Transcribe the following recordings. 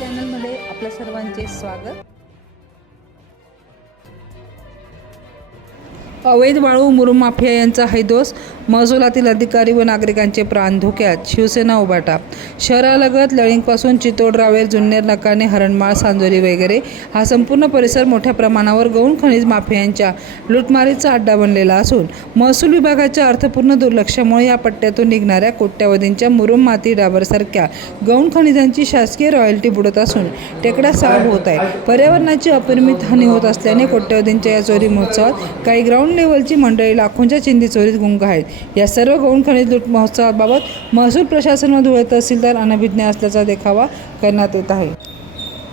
चॅनलमध्ये आपल्या सर्वांचे स्वागत. अवैध वाळू मुरुम माफिया यांचा हैदोस महसुलातील अधिकारी व नागरिकांचे प्राण धोक्यात. शिवसेना उभाटा शहरालगत लळिंगपासून चितोड रावेर जुन्नर नकाने हरणमाळ सांजोरी वगैरे हा संपूर्ण परिसर मोठ्या प्रमाणावर गौण खनिज माफियांच्या लुटमारीचा अड्डा बनलेला असून महसूल विभागाच्या अर्थपूर्ण दुर्लक्षामुळे या पट्ट्यातून निघणाऱ्या कोट्यावधींच्या मुरुम माती डाबरसारख्या गौण खनिजांची शासकीय रॉयल्टी बुडत असून टेकडा साफ होत आहे पर्यावरणाची अपरिमित हानी होत असल्याने कोट्यवधींच्या या चोरी महोत्सवात काही ग्राउंड लेवलची मंडळी लाखोंच्या चिंदी चोरीत गुंग आहेत. या सर्व गौण खनिज लूट महोत्सवाबाबत महसूल प्रशासन व धुळे तहसीलदार अनभिज्ञ असल्याचा देखावा करण्यात येत आहे.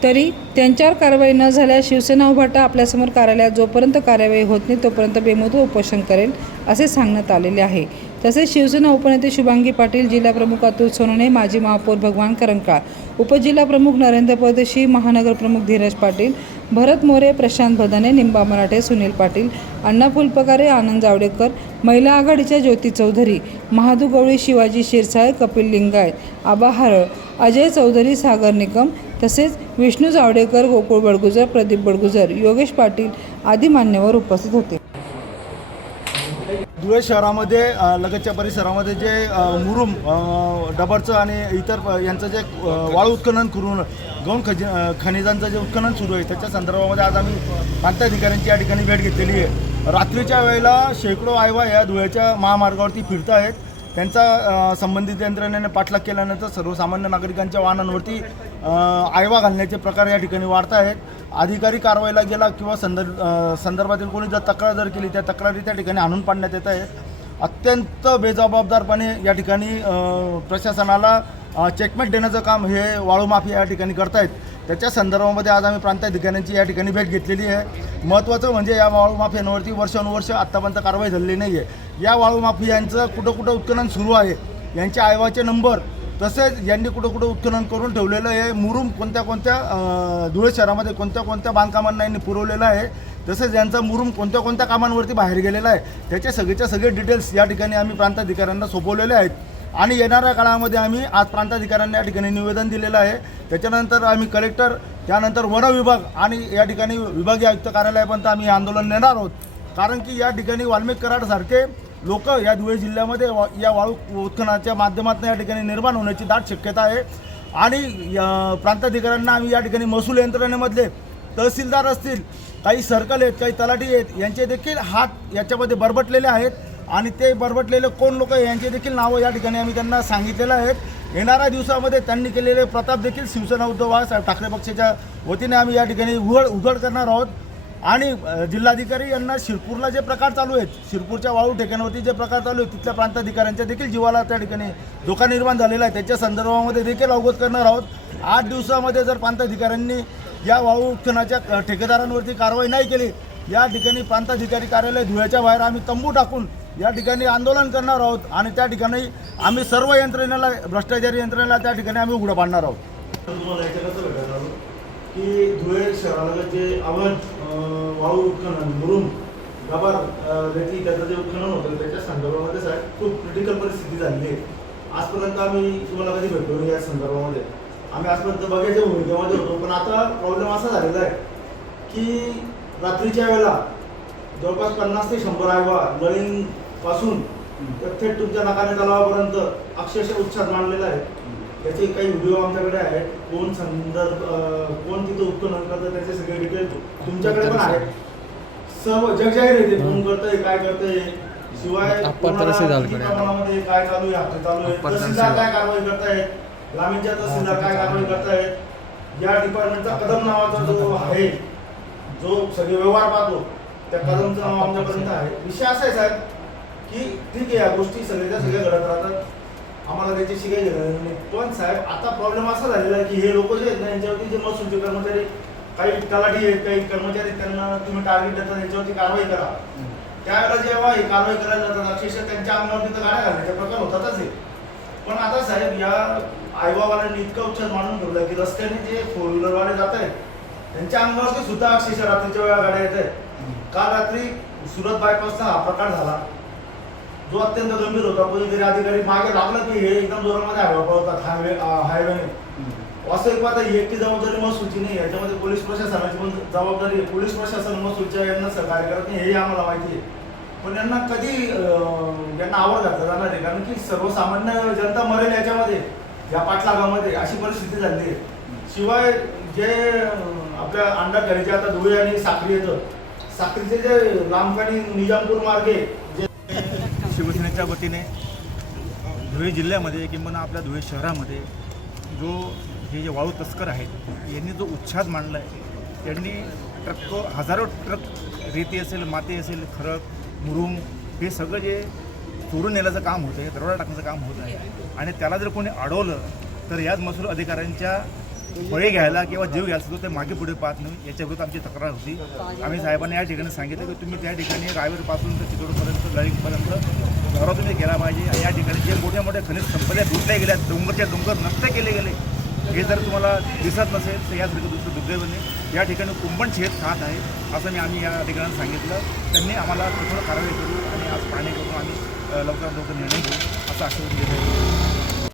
तरी त्यांच्यावर कारवाई न झाल्यास शिवसेना उभाटा आपल्यासमोर कार्यालयात जोपर्यंत कार्यवाही होत नाही तोपर्यंत बेमुदत उपोषण करेल असे सांगण्यात आलेले आहे. तसेच शिवसेना उपनेते शुभांगी पाटील जिल्हाप्रमुख अतुल सोनवणे माजी महापौर भगवान करंकाळ उपजिल्हाप्रमुख नरेंद्र परदेशी महानगर प्रमुख धीरज पाटील भरत मोरे प्रशांत भदाने निंबा मराठे सुनील पाटील अण्णा फुलपकारे आनंद जावडेकर महिला आघाडीच्या ज्योती चौधरी महादू गवळी शिवाजी शिरसाळ कपिल लिंगायत आबा हरळ अजय चौधरी सागर निकम तसेच विष्णू जावडेकर गोकुळ बडगुजर प्रदीप बडगुजर योगेश पाटील आदी मान्यवर उपस्थित होते. धुळे शहरामध्ये अ, लगतच्या परिसरामध्ये जे अ, मुरुम अ, डबरचं आणि इतर यांचं जे अ, वाळू उत्खनन करून गौण खज खनिजांचं जे उत्खनन सुरू आहे त्याच्या संदर्भामध्ये आज आम्ही प्रांताधिकाऱ्यांची या ठिकाणी भेट घेतलेली आहे. रात्रीच्या वेळेला शेकडो आयवा या धुळ्याच्या महामार्गावरती फिरत आहेत. त्यांचा संबंधित यंत्रणेने पाठलाग केल्यानंतर सर्वसामान्य नागरिकांच्या वाहनांवरती आयवा घालण्याचे प्रकार या ठिकाणी वाढत आहेत. अधिकारी कारवाईला गेला किंवा संदर्भ संदर्भातील कोणी जर तक्रार जर केली त्या तक्रारी त्या ठिकाणी आणून पाडण्यात येत आहेत. अत्यंत बेजबाबदारपणे या ठिकाणी प्रशासनाला चेकमेट देण्याचं काम हे वाळू माफिया या ठिकाणी करतायत. त्याच्या संदर्भामध्ये आज आम्ही प्रांताधिकाऱ्यांची या ठिकाणी भेट घेतलेली आहे. महत्त्वाचं म्हणजे या वाळू माफियांवरती वर्षानुवर्ष आत्तापर्यंत कारवाई झालेली नाही आहे या वाळू माफियांचं कुठं कुठं उत्खनन सुरू आहे यांचे आयवाचे नंबर तसेच यांनी कुठं कुठं उत्खनन करून ठेवलेलं आहे मुरुम कोणत्या कोणत्या धुळे शहरामध्ये कोणत्या कोणत्या बांधकामांना यांनी पुरवलेलं आहे तसेच यांचा मुरुम कोणत्या कोणत्या कामांवरती बाहेर गेलेला आहे त्याचे सगळेच्या सगळे डिटेल्स या ठिकाणी आम्ही प्रांताधिकाऱ्यांना सोपवलेले आहेत. आणि येणाऱ्या काळामध्ये आम्ही आज प्रांताधिकाऱ्यांना या ठिकाणी निवेदन दिलेलं आहे. त्याच्यानंतर आम्ही कलेक्टर त्यानंतर वन विभाग आणि या ठिकाणी विभागीय आयुक्त कार्यालयापर्यंत आम्ही हे आंदोलन नेणार आहोत. कारण की या ठिकाणी वाल्मिक कराडसारखे लोक या धुळे जिल्ह्यामध्ये वा या वाळू उत्खनाच्या माध्यमातून या ठिकाणी निर्माण होण्याची दाट शक्यता आहे. आणि या प्रांताधिकाऱ्यांना आम्ही या ठिकाणी महसूल यंत्रणेमधले तहसीलदार असतील काही सर्कल आहेत काही तलाठी आहेत यांचे देखील हात याच्यामध्ये बरबटलेले आहेत. आणि ते बरबटलेले कोण लोक आहे यांचे देखील नावं या ठिकाणी आम्ही त्यांना सांगितलेलं आहेत. येणाऱ्या दिवसामध्ये त्यांनी केलेले प्रताप देखील शिवसेना उद्धव बाळासाहेब ठाकरे पक्षाच्या वतीने आम्ही या ठिकाणी उघड उघड करणार आहोत. आणि जिल्हाधिकारी यांना शिरपूरला जे प्रकार चालू आहेत शिरपूरच्या वाळू ठिकाणावरती जे प्रकार चालू आहेत तिथल्या प्रांताधिकाऱ्यांच्या देखील जीवाला त्या ठिकाणी धोका निर्माण झालेला आहे. त्याच्या संदर्भामध्ये देखील अवगत करणार आहोत. आठ दिवसामध्ये जर प्रांताधिकाऱ्यांनी या वाळू उत्खनाच्या ठेकेदारांवरती कारवाई नाही केली या ठिकाणी प्रांताधिकारी कार्यालय धुळ्याच्या बाहेर आम्ही तंबू टाकून या ठिकाणी आंदोलन करणार आहोत आणि त्या ठिकाणी आम्ही सर्व यंत्रणेला भ्रष्टाचारी यंत्रणेला त्या ठिकाणी आम्ही उघडं पाडणार आहोत. तुम्हाला भेटणार आहोत? की धुळे शहराला जे अवैध वाहू वाळू उत्खनन मुरुम गबार रेती त्याचं जे उत्खनन होतं त्याच्या संदर्भामध्ये साहेब खूप क्रिटिकल परिस्थिती झालेली आहे. आजपर्यंत आम्ही तुम्हाला कधी भेटलो या संदर्भामध्ये. आम्ही आजपर्यंत बघायच्या भूमिकेमध्ये होतो. पण आता प्रॉब्लेम असा झालेला आहे की रात्रीच्या वेळेला जवळपास पन्नास ते शंभर आयवा लळिंगपासून तर थेट तुमच्या नाकाने तलावापर्यंत अक्षरशः उत्साह मांडलेला आहे. त्याचे काही व्हिडिओ आमच्याकडे आहेत. कोण संदर्भ कोण तिथं उत्खनन करतं त्याचे सगळे डिटेल तुमच्याकडे पण आहेत. सर्व जगजाहीर आहे ते. कोण करतंय काय करतंय. शिवाय. प्रमाणामध्ये काय चालू आहे चालू आहे तहसीलदार. काय कारवाई करतायत ग्रामीणच्या तहसीलदार काय कारवाई करतायत या डिपार्टमेंटचा कदम नावाचा जो आहे जो सगळे व्यवहार पाहतो त्या कदमचं नाव आमच्यापर्यंत आहे. विषय असा आहे साहेब की ठीक आहे या गोष्टी सगळ्याच्या सगळ्या घडत राहतात. आम्हाला त्याच्याशी काही घेणं नाही. पण साहेब आता प्रॉब्लेम असा झालेला आहे की हे लोक जे आहेत ना यांच्यावरती जे महसूलचे कर्मचारी काही तलाठी आहेत काही कर्मचारी आहेत, त्यांना तुम्ही टार्गेट देता त्यांच्यावरती कारवाई करा. त्यावेळेला जेव्हा ही कारवाई करायला जातात अक्षरशः त्यांच्या अंगावरती तर गाड्या घालण्याचा प्रकार होतातच आहे पण आता साहेब या आईबाबांनी इतका उच्चार मानून ठेवला की रस्त्याने जे फोर व्हीलरवाले जात आहेत त्यांच्या अंगावरती सुद्धा अक्षरशः रात्रीच्या वेळा गाड्या येत आहेत काल रात्री सुरत बायपासचा हा प्रकार झाला. जो अत्यंत गंभीर होता. कोणीतरी अधिकारी मागे लागला की हे एकदम जोरामध्ये हायवा पळवतात हायवे हायवेने वास्तविक पाहता ही एकटी जबाबदारी महसूलची नाही. याच्यामध्ये पोलीस प्रशासनाची पण जबाबदारी आहे. पोलीस प्रशासन महसूलच्या यांना सहकार्य करत नाही. हेही आम्हाला माहिती आहे. पण यांना कधी यांना आवड घातलं जाणार आहे कारण की सर्वसामान्य जनता मरेल याच्यामध्ये या पाठलागामध्ये अशी परिस्थिती झाली आहे. शिवाय जे आपल्या अंडाखाली जे आता धुळे आणि साखरी येतं साखरीचे जे लांबकाणी निजामपूर मार्गे जे शिवसेनेच्या वतीने धुळे जिल्ह्यामध्ये किंवा आपल्या धुळे शहरामध्ये जो हे जे वाळू तस्कर आहेत यांनी जो उच्छाद मांडला आहे त्यांनी ट्रक हजारो ट्रक रेती असेल माती असेल खरक मुरुम हे सगळं जे चोरून नेल्याचं काम होतं हे दरोडा टाकण्याचं काम होत आहे आणि त्याला जर कोणी अडवलं तर याच महसूल अधिकाऱ्यांच्या बळी घ्यायला किंवा जीव घ्यायला सुद्धा ते मागे पुढे पाहत नाही. याच्या विरुद्ध आमची तक्रार होती. आम्ही साहेबांना या ठिकाणी सांगितलं की तुम्ही त्या ठिकाणी रायवेरपासून तर चितोडपर्यंत लळीपर्यंत घरा तुम्ही गेला पाहिजे. आणि या ठिकाणी जे मोठ्या मोठ्या खनिज संपत्या लुटल्या गेल्या डोंगरच्या डोंगर नष्ट केले गेले हे जर तुम्हाला दिसत नसेल तर यासारखं दुसरं दुर्दैव नाही. या ठिकाणी कुंभण शेत खात आहे असं मी आम्ही या ठिकाणी सांगितलं. त्यांनी आम्हाला कठोर कारवाई करू आणि आज पाहणी करून आम्ही लवकरात लवकर निर्णय घेऊ असं आश्वासन देत आहे.